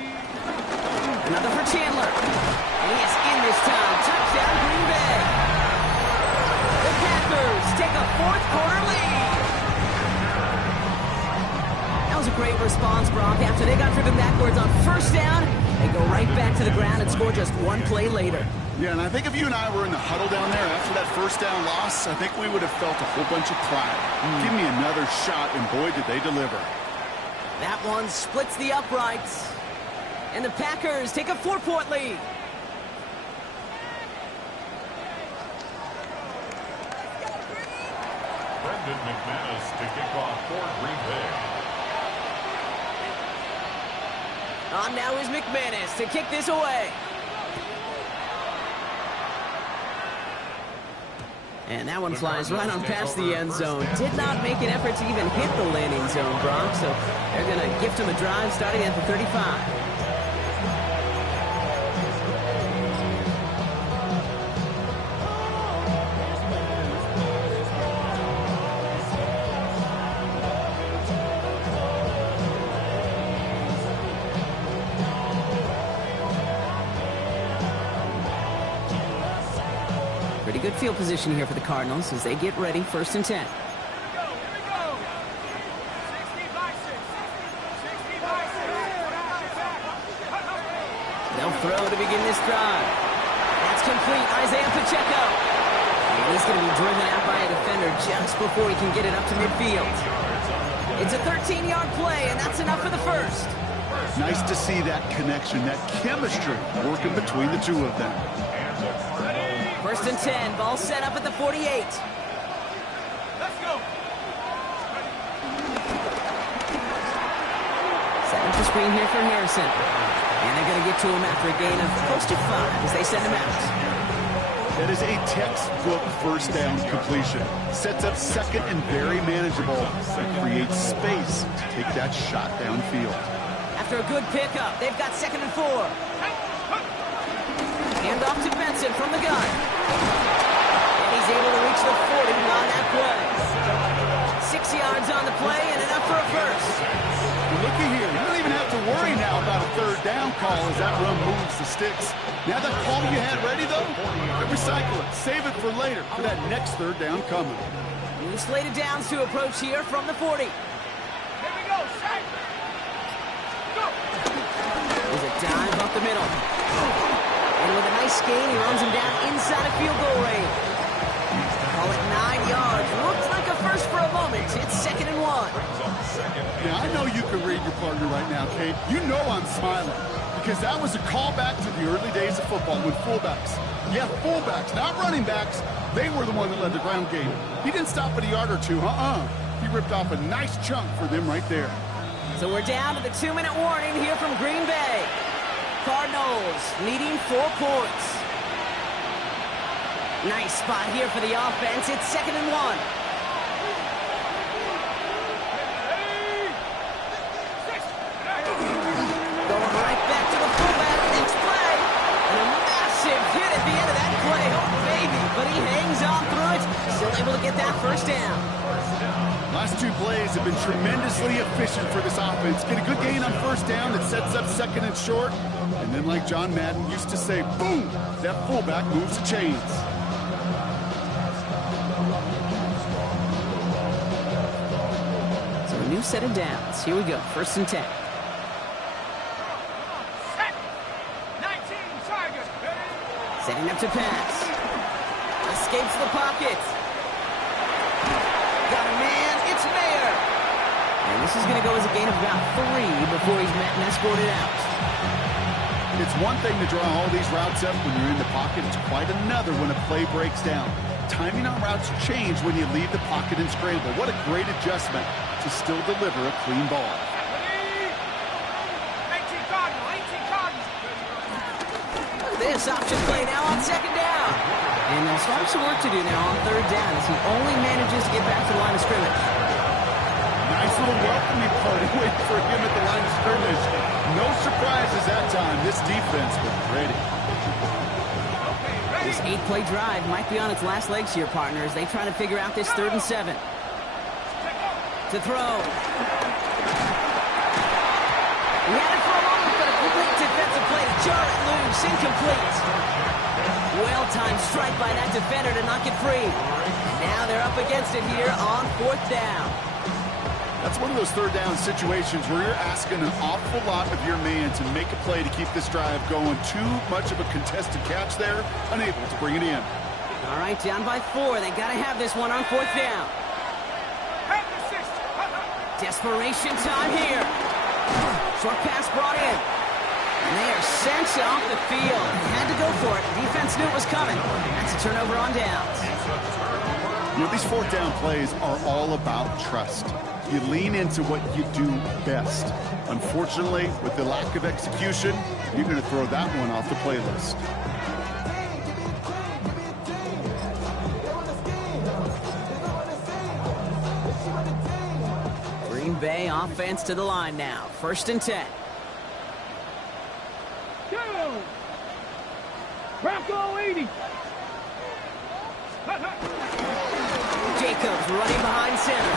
Another for Chandler. And he is in this time. Touchdown, Green Bay. The Packers take a fourth-quarter lead. That was a great response, Brock. After they got driven backwards on first down, they go right back to the ground and score just one play later. Yeah, and I think if you and I were in the huddle down there after that first down loss, I think we would have felt a whole bunch of pride. Give me another shot, and boy, did they deliver. That one splits the uprights. And the Packers take a 4-point lead. Brendan McManus to kick off for Green Bay. On now is McManus to kick this away. And that one flies right on past the end zone. Did not make an effort to even hit the landing zone, Brock. So they're going to gift him a drive starting at the 35. Pretty good field position here for the Cardinals as they get ready, first and 10. They'll throw to begin this drive. That's complete. Isaiah Pacheco. And he's going to be driven out by a defender just before he can get it up to midfield. It's a 13-yard play, and that's enough for the first. Nice to see that connection, that chemistry working between the two of them. First and 10. Ball set up at the 48. Let's go. Set up the screen here for Harrison. And they're going to get to him after a gain of close to 5 as they send him out. That is a textbook first down completion. Sets up second and very manageable and creates space to take that shot downfield. After a good pickup, they've got 2nd and 4. Hand off to Benson from the gun. And he's able to reach the 40 on that play. 6 yards on the play and enough for a first. Looky here, you don't even have to worry now about a third down call as that run moves the sticks. Now that call you had ready, though, recycle it. Save it for later for that next third down coming. New slated downs to approach here from the 40. Here we go, set. Go. There's a dive up the middle. And with a nice gain, he runs him down inside a field goal range. Call it 9 yards. Looks like a first for a moment. It's 2nd and 1. Yeah, I know you can read your partner right now, Kate. You know I'm smiling because that was a callback to the early days of football when fullbacks, not running backs, they were the one that led the ground game. He didn't stop at a yard or two, He ripped off a nice chunk for them right there. So we're down to the 2-minute warning here from Green Bay. Cardinals leading 4 points. Nice spot here for the offense. It's 2nd and 1. Going right back to the fullback. Next play. And a massive hit at the end of that play. Oh, baby. But he hangs on through it. Still able to get that first down. Last 2 plays have been tremendously efficient for this offense. Get a good gain on first down that sets up 2nd and short. And then like John Madden used to say, boom, that fullback moves the chains. So a new set of downs. Here we go. 1st and 10. Setting up to pass. Escapes the pocket. Got a man. It's Mayer. And this is going to go as a gain of about 3 before he's met and escorted out. It's one thing to draw all these routes up when you're in the pocket. It's quite another when a play breaks down. Timing on routes change when you leave the pocket and scramble. What a great adjustment to still deliver a clean ball. This option play now on 2nd down. And they'll start some work to do now on 3rd down as he only manages to get back to the line of scrimmage. Nice little welcoming party waiting for him at the line of scrimmage. No surprises that time. This defense was ready. This 8-play drive might be on its last legs here, partners. They try to figure out this 3rd and 7. To throw. He had it for a moment, but a complete defensive play to jar it loose. Incomplete. Well-timed strike by that defender to knock it free. Now they're up against it here on 4th down. That's one of those 3rd down situations where you're asking an awful lot of your man to make a play to keep this drive going. Too much of a contested catch there, unable to bring it in. All right, down by 4. They got to have this one on 4th down. Desperation time here. Short pass brought in. And they are sent off the field. They had to go for it. The defense knew it was coming. That's a turnover on downs. You know, these 4th down plays are all about trust. You lean into what you do best. Unfortunately, with the lack of execution, you're going to throw that one off the playlist. Green Bay offense to the line now. 1st and 10. Go! Bronco 80. Jacobs running behind center.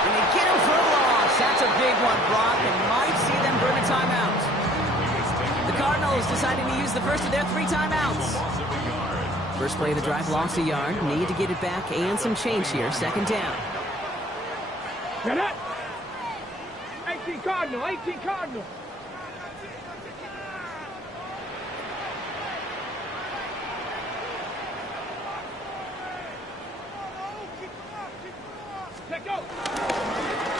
And they get him for a loss. That's a big one, Brock, and might see them burn a timeout. The Cardinals deciding to use the first of their 3 timeouts. First play of the drive, lost a yard. Need to get it back and some change here. 2nd down. Get it! 18 Cardinal, 18 Cardinal. Let go.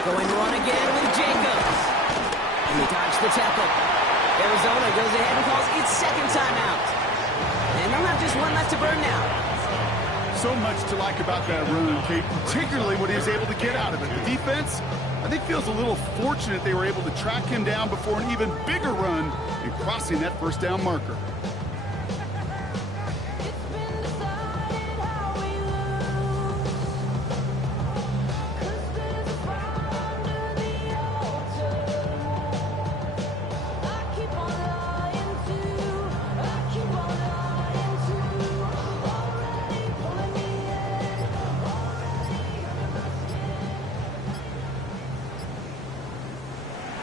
Going run again with Jacobs. And he dodged the tackle. Arizona goes ahead and calls its 2nd timeout. And they'll have just 1 left to burn now. So much to like about that run, Kate, particularly what he was able to get out of it. The defense, I think, feels a little fortunate they were able to track him down before an even bigger run and crossing that 1st down marker.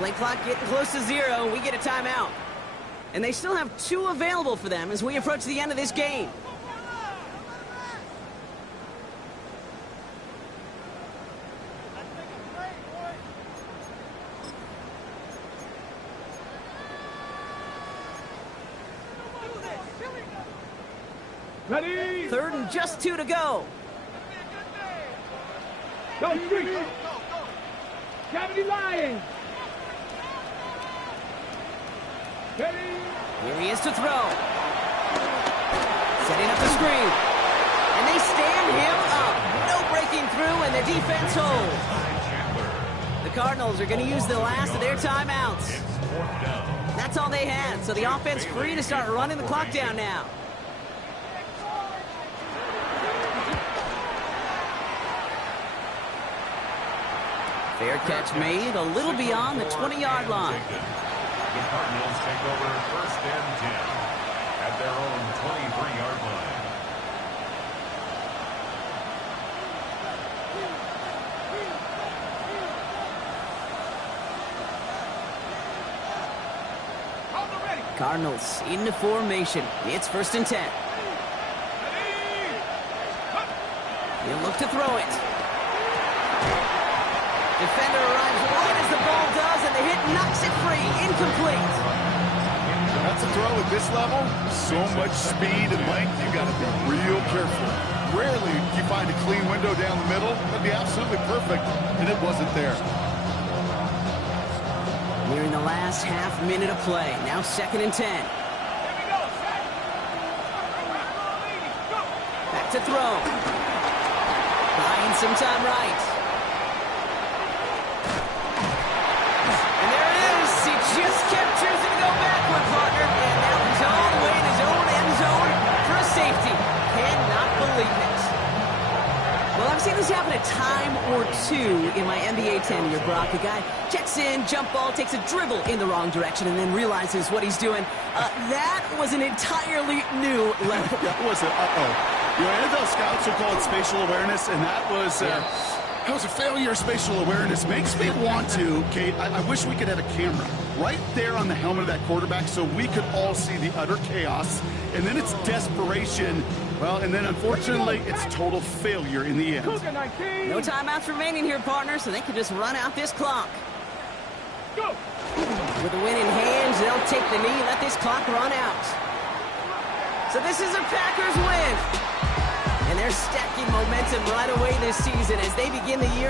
Play clock getting close to 0. We get a timeout. And they still have 2 available for them as we approach the end of this game. Ready? 3rd and just 2 to go. Go, street. Cavity Lions. Ready? Here he is to throw. Setting up the screen. And they stand him up. No breaking through, and the defense holds. The Cardinals are going to use the last of their timeouts. That's all they had, so the offense free to start running the clock down now. Fair catch made a little beyond the 20-yard line. The Cardinals take over 1st and 10 at their own 23-yard line. Cardinals into formation. It's 1st and 10. He'll look to throw it. Defender arrives right as the ball does, and the hit knocks it free. Incomplete. That's a throw at this level. So much speed and length, you got to be real careful. Rarely do you find a clean window down the middle. That'd be absolutely perfect, and it wasn't there. We're in the last half minute of play. Now 2nd and 10. Back to throw. Buying some time right. And there it is. He just kept choosing to go backward, partner. And now he's all the way in his own end zone for a safety. Cannot believe it. Well, I've seen this happen a time or 2 in my NBA tenure, Brock. A guy checks in, jump ball, takes a dribble in the wrong direction, and then realizes what he's doing. That was an entirely new level. That was a NFL scouts will call it spatial awareness, and that was a failure of spatial awareness. Makes me want to, Kate, I wish we could have a camera right there on the helmet of that quarterback so we could all see the utter chaos. And then it's desperation. Well, and then unfortunately, it's total failure in the end. No timeouts remaining here, partner, so they can just run out this clock. Go. With the win in hands, they'll take the knee, let this clock run out. So this is a Packers win. And they're stacking momentum right away this season as they begin the year